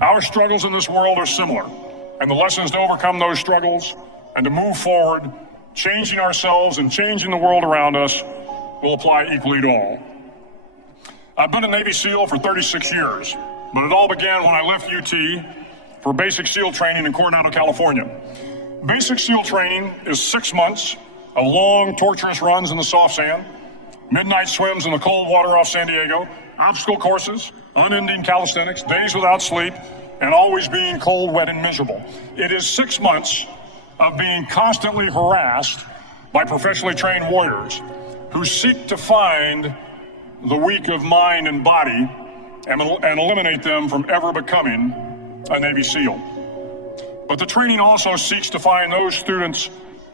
Our struggles in this world are similar, and the lessons to overcome those struggles and to move forward, changing ourselves and changing the world around us, will apply equally to all. I've been a Navy SEAL for 36 years, but it all began when I left UT for basic SEAL training in Coronado, California. Basic SEAL training is 6 months of long, torturous runs in the soft sand, midnight swims in the cold water off San Diego, obstacle courses, unending calisthenics, days without sleep, and always being cold, wet, and miserable. It is 6 months of being constantly harassed by professionally trained warriors who seek to find the weak of mind and body and eliminate them from ever becoming a Navy SEAL. But the training also seeks to find those students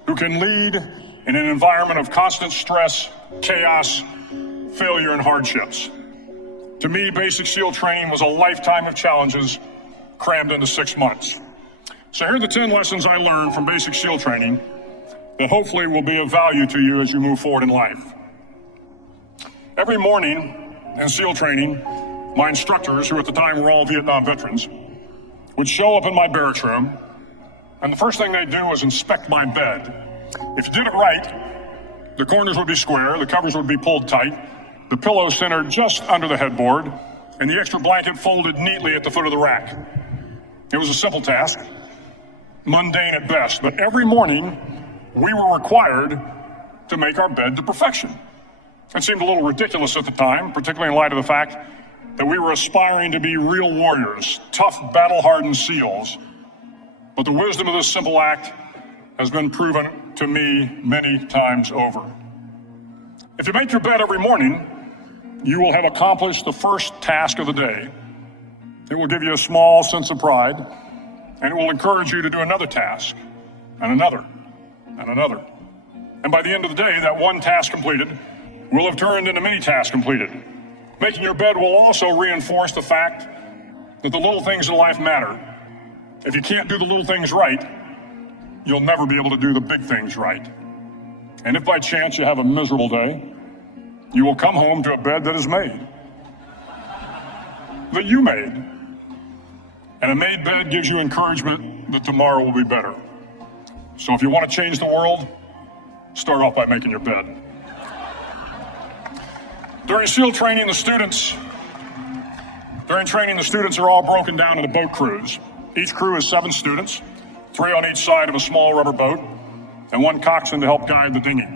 who can lead in an environment of constant stress, chaos, failure, and hardships. To me, basic SEAL training was a lifetime of challenges crammed into 6 months. So here are the 10 lessons I learned from basic SEAL training that hopefully will be of value to you as you move forward in life. Every morning in SEAL training, my instructors, who at the time were all Vietnam veterans, would show up in my barracks room, and the first thing they'd do was inspect my bed. If you did it right, the corners would be square, the covers would be pulled tight, the pillow centered just under the headboard, and the extra blanket folded neatly at the foot of the rack. It was a simple task, mundane at best, but every morning we were required to make our bed to perfection. It seemed a little ridiculous at the time, particularly in light of the fact that we were aspiring to be real warriors, tough, battle-hardened SEALs. But the wisdom of this simple act has been proven to me many times over. If you make your bed every morning, you will have accomplished the first task of the day. It will give you a small sense of pride, and it will encourage you to do another task, and another, and another. And by the end of the day, that one task completed will have turned into many tasks completed. Making your bed will also reinforce the fact that the little things in life matter. If you can't do the little things right, you'll never be able to do the big things right. And if by chance you have a miserable day, you will come home to a bed that is made, that you made. And a made bed gives you encouragement that tomorrow will be better. So if you want to change the world, start off by making your bed. During SEAL training, the students are all broken down into boat crews. Each crew is 7 students, 3 on each side of a small rubber boat, and 1 coxswain to help guide the dinghy.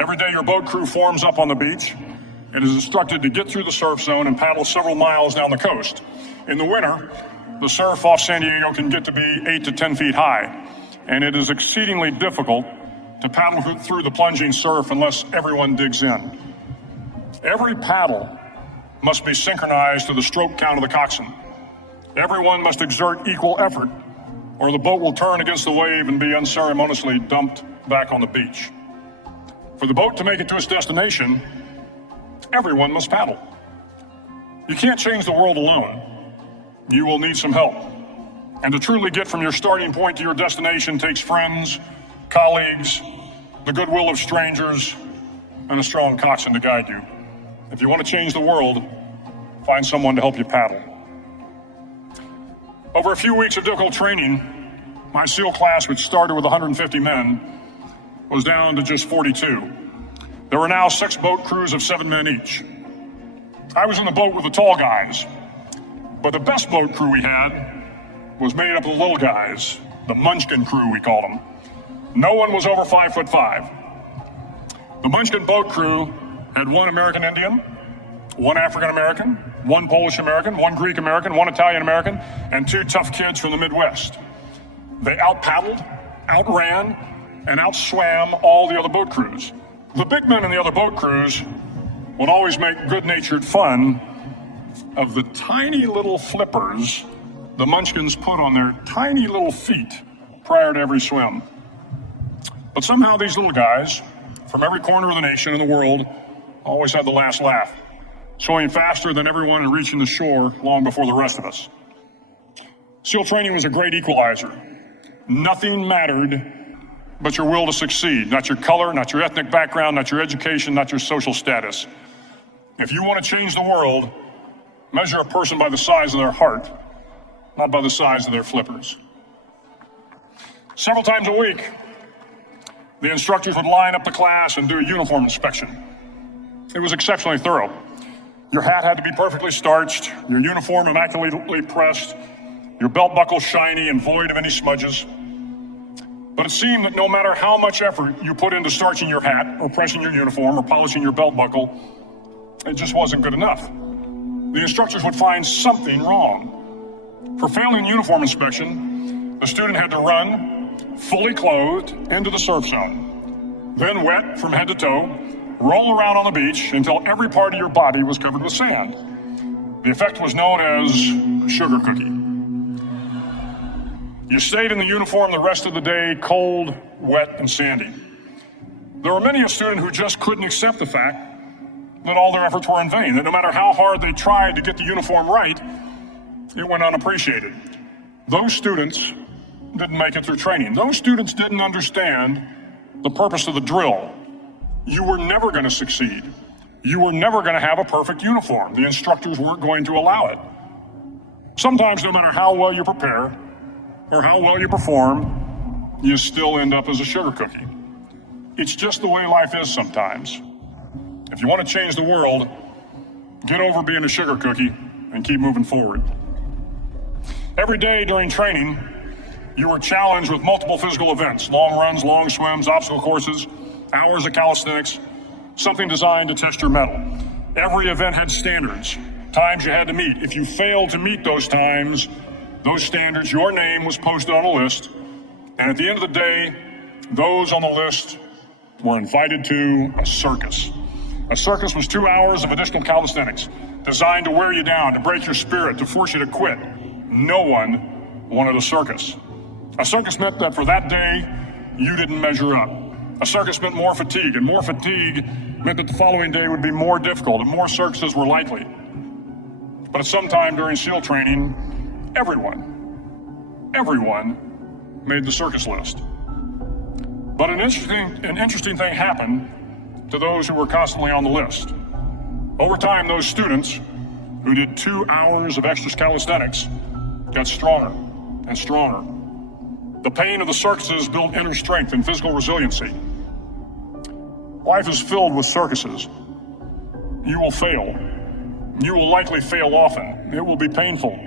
Every day your boat crew forms up on the beach and is instructed to get through the surf zone and paddle several miles down the coast. In the winter, the surf off San Diego can get to be 8 to 10 feet high, and it is exceedingly difficult to paddle through the plunging surf unless everyone digs in. Every paddle must be synchronized to the stroke count of the coxswain. Everyone must exert equal effort, or the boat will turn against the wave and be unceremoniously dumped back on the beach. For the boat to make it to its destination, everyone must paddle. You can't change the world alone. You will need some help. And to truly get from your starting point to your destination takes friends, colleagues, the goodwill of strangers, and a strong coxswain to guide you. If you want to change the world, find someone to help you paddle. Over a few weeks of difficult training, my SEAL class, which started with 150 men, was down to just 42. There were now 6 boat crews of 7 men each. I was in the boat with the tall guys, but the best boat crew we had was made up of the little guys, the Munchkin crew, we called them. No one was over 5'5". The Munchkin boat crew had 1 American Indian, 1 African American, 1 Polish American, 1 Greek American, 1 Italian American, and 2 tough kids from the Midwest. They out-paddled, outran, and outswam all the other boat crews. The big men in the other boat crews would always make good-natured fun of the tiny little flippers the Munchkins put on their tiny little feet prior to every swim. But somehow these little guys from every corner of the nation and the world always had the last laugh, swimming faster than everyone and reaching the shore long before the rest of us. SEAL training was a great equalizer. Nothing mattered but your will to succeed, not your color, not your ethnic background, not your education, not your social status. If you want to change the world, measure a person by the size of their heart, not by the size of their flippers. Several times a week, the instructors would line up the class and do a uniform inspection. It was exceptionally thorough. Your hat had to be perfectly starched, your uniform immaculately pressed, your belt buckle shiny and void of any smudges. But it seemed that no matter how much effort you put into starching your hat, or pressing your uniform, or polishing your belt buckle, it just wasn't good enough. The instructors would find something wrong. For failing uniform inspection, the student had to run, fully clothed, into the surf zone. Then wet from head to toe, roll around on the beach until every part of your body was covered with sand. The effect was known as sugar cookie. You stayed in the uniform the rest of the day, cold, wet, and sandy. There were many a student who just couldn't accept the fact that all their efforts were in vain, that no matter how hard they tried to get the uniform right, it went unappreciated. Those students didn't make it through training. Those students didn't understand the purpose of the drill. You were never going to succeed. You were never going to have a perfect uniform. The instructors weren't going to allow it. Sometimes, no matter how well you prepare or how well you perform, you still end up as a sugar cookie. It's just the way life is sometimes. If you want to change the world, get over being a sugar cookie and keep moving forward. Every day during training, you were challenged with multiple physical events: long runs, long swims, obstacle courses, hours of calisthenics, something designed to test your mettle. Every event had standards, times you had to meet. If you failed to meet those times, those standards, your name was posted on a list, and at the end of the day, those on the list were invited to a circus. A circus was 2 hours of additional calisthenics, designed to wear you down, to break your spirit, to force you to quit. No one wanted a circus. A circus meant that for that day, you didn't measure up. A circus meant more fatigue, and more fatigue meant that the following day would be more difficult, and more circuses were likely. But at some time during SEAL training, everyone made the circus list. But an interesting thing happened to those who were constantly on the list. Over time, those students who did 2 hours of extra calisthenics got stronger and stronger. The pain of the circuses built inner strength and physical resiliency. Life is filled with circuses. You will fail. You will likely fail often. It will be painful.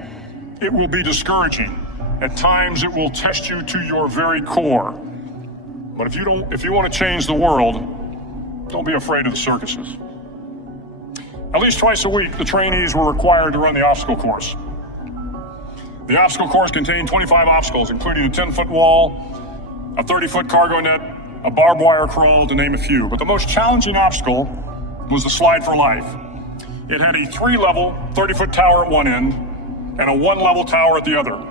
It will be discouraging. At times, it will test you to your very core. But if you want to change the world, don't be afraid of the circuses. At least twice a week, the trainees were required to run the obstacle course. The obstacle course contained 25 obstacles, including a 10-foot wall, a 30-foot cargo net, a barbed wire crawl, to name a few. But the most challenging obstacle was the slide for life. It had a 3-level, 30-foot tower at one end and a 1-level tower at the other.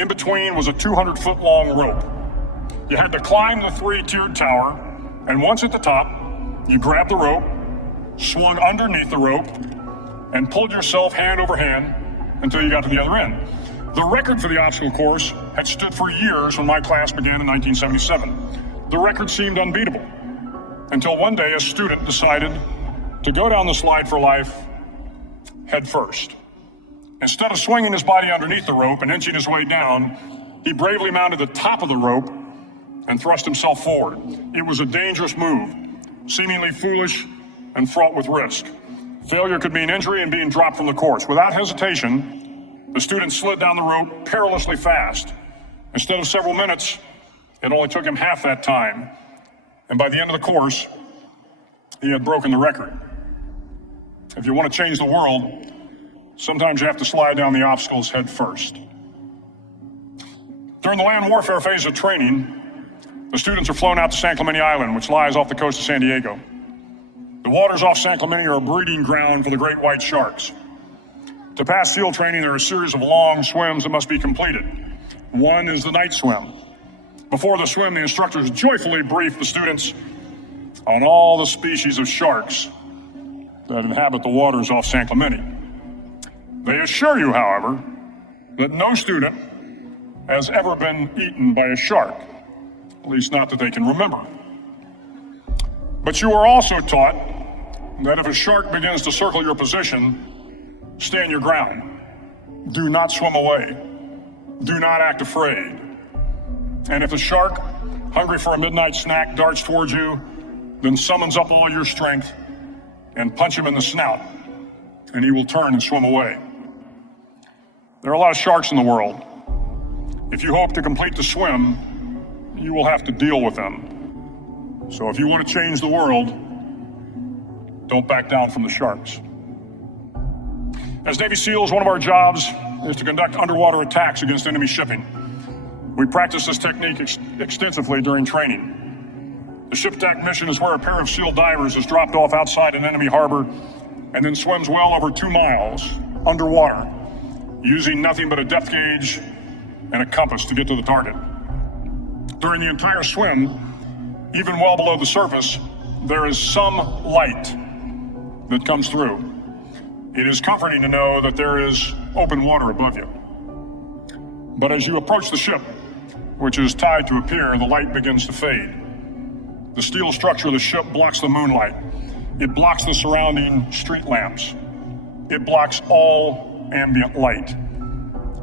In between was a 200-foot long rope. You had to climb the 3-tiered tower, and once at the top, you grabbed the rope, swung underneath the rope, and pulled yourself hand over hand until you got to the other end. The record for the obstacle course had stood for years when my class began in 1977. The record seemed unbeatable until one day a student decided to go down the slide for life head first. Instead of swinging his body underneath the rope and inching his way down, he bravely mounted the top of the rope and thrust himself forward. It was a dangerous move, seemingly foolish and fraught with risk. Failure could mean injury and being dropped from the course. Without hesitation, the student slid down the rope perilously fast. Instead of several minutes, it only took him half that time. And by the end of the course, he had broken the record. If you want to change the world, sometimes you have to slide down the obstacles head first. During the land warfare phase of training, the students are flown out to San Clemente Island, which lies off the coast of San Diego. The waters off San Clemente are a breeding ground for the great white sharks. To pass SEAL training, there are a series of long swims that must be completed. One is the night swim. Before the swim, the instructors joyfully brief the students on all the species of sharks that inhabit the waters off San Clemente. They assure you, however, that no student has ever been eaten by a shark, at least not that they can remember. But you are also taught that if a shark begins to circle your position, stand your ground. Do not swim away. Do not act afraid. And if the shark, hungry for a midnight snack, darts towards you, then summons up all your strength and punch him in the snout, and he will turn and swim away. There are a lot of sharks in the world. If you hope to complete the swim, you will have to deal with them. So if you want to change the world, don't back down from the sharks. As Navy SEALs, one of our jobs is to conduct underwater attacks against enemy shipping. We practice this technique extensively during training. The ship attack mission is where a pair of SEAL divers is dropped off outside an enemy harbor and then swims well over 2 miles underwater, using nothing but a depth gauge and a compass to get to the target. During the entire swim, even well below the surface, there is some light that comes through. It is comforting to know that there is open water above you. But as you approach the ship, which is tied to a pier, the light begins to fade. The steel structure of the ship blocks the moonlight. It blocks the surrounding street lamps. It blocks all ambient light.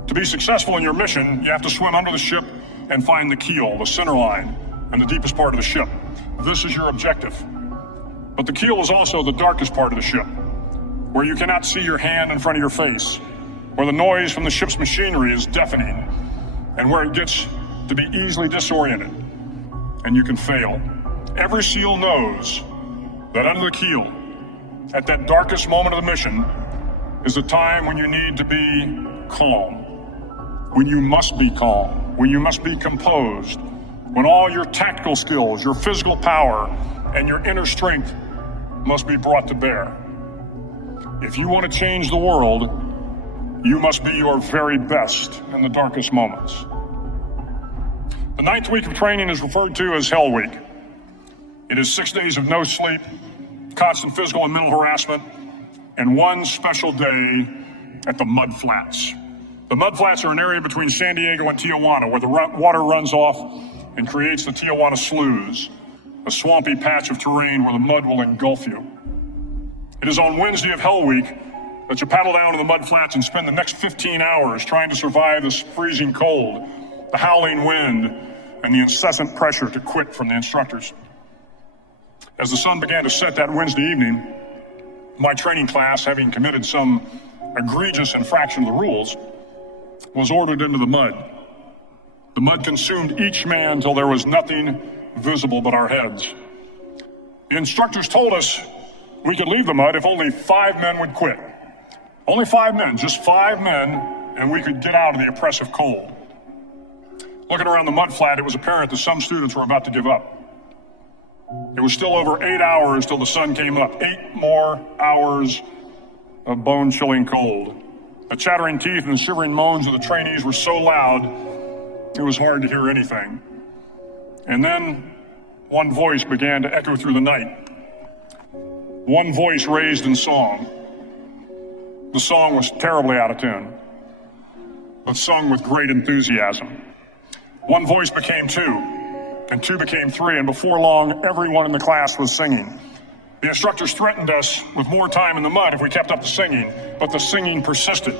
To be successful in your mission, you have to swim under the ship and find the keel, the center line, and the deepest part of the ship. This is your objective. But the keel is also the darkest part of the ship, where you cannot see your hand in front of your face, where the noise from the ship's machinery is deafening, and where it gets to be easily disoriented, and you can fail. Every SEAL knows that under the keel, at that darkest moment of the mission, is the time when you need to be calm, when you must be calm, when you must be composed, when all your tactical skills, your physical power, and your inner strength must be brought to bear. If you want to change the world, you must be your very best in the darkest moments. The 9th week of training is referred to as Hell Week. It is 6 days of no sleep, constant physical and mental harassment, and one special day at the Mud Flats. The Mud Flats are an area between San Diego and Tijuana where the water runs off and creates the Tijuana Sloughs, a swampy patch of terrain where the mud will engulf you. It is on Wednesday of Hell Week that you paddle down to the Mud Flats and spend the next 15 hours trying to survive this freezing cold, the howling wind, and the incessant pressure to quit from the instructors. As the sun began to set that Wednesday evening, my training class, having committed some egregious infraction of the rules, was ordered into the mud. The mud consumed each man till there was nothing visible but our heads. The instructors told us we could leave the mud if only 5 men would quit. Only 5 men, just 5 men, and we could get out of the oppressive cold. Looking around the mud flat, it was apparent that some students were about to give up. It was still over 8 hours till the sun came up. 8 more hours of bone-chilling cold. The chattering teeth and the shivering moans of the trainees were so loud, it was hard to hear anything. And then one voice began to echo through the night. One voice raised in song. The song was terribly out of tune, but sung with great enthusiasm. One voice became 2, and 2 became 3, and before long, everyone in the class was singing. The instructors threatened us with more time in the mud if we kept up the singing, but the singing persisted,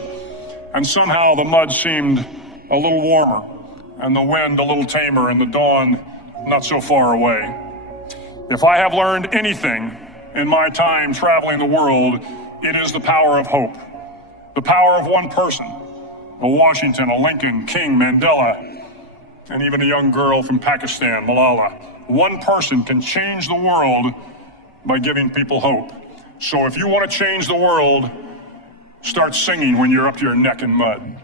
and somehow the mud seemed a little warmer, and the wind a little tamer, and the dawn not so far away. If I have learned anything in my time traveling the world, it is the power of hope. The power of one person, a Washington, a Lincoln, King, Mandela, and even a young girl from Pakistan, Malala. One person can change the world by giving people hope. So if you want to change the world, start singing when you're up to your neck in mud.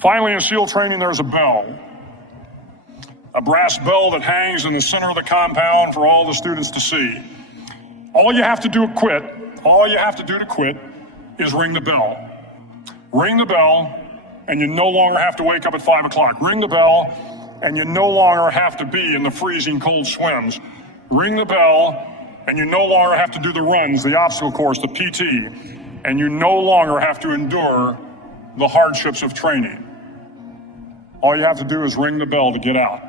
Finally, in SEAL training, there's a bell. A brass bell that hangs in the center of the compound for all the students to see. All you have to do to quit is ring the bell. Ring the bell, and you no longer have to wake up at 5 o'clock. Ring the bell, and you no longer have to be in the freezing cold swims. Ring the bell, and you no longer have to do the runs, the obstacle course, the PT, and you no longer have to endure the hardships of training. All you have to do is ring the bell to get out.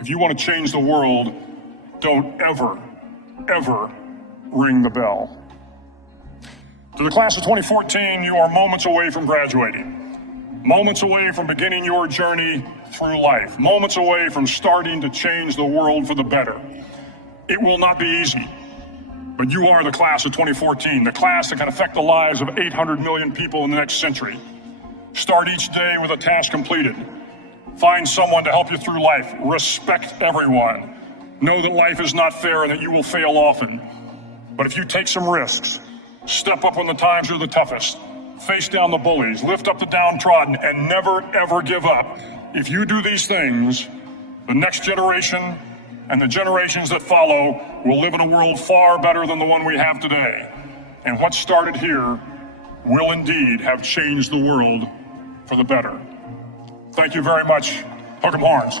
If you want to change the world, don't ever ring the bell. To the class of 2014, you are moments away from graduating, moments away from beginning your journey through life, moments away from starting to change the world for the better. It will not be easy, but you are the class of 2014, the class that can affect the lives of 800 million people in the next century. Start each day with a task completed. Find someone to help you through life. Respect everyone. Know that life is not fair and that you will fail often. But if you take some risks, step up when the times are the toughest, face down the bullies, lift up the downtrodden, and never, ever give up. If you do these things, the next generation and the generations that follow will live in a world far better than the one we have today. And what started here will indeed have changed the world for the better. Thank you very much. Hook 'em horns.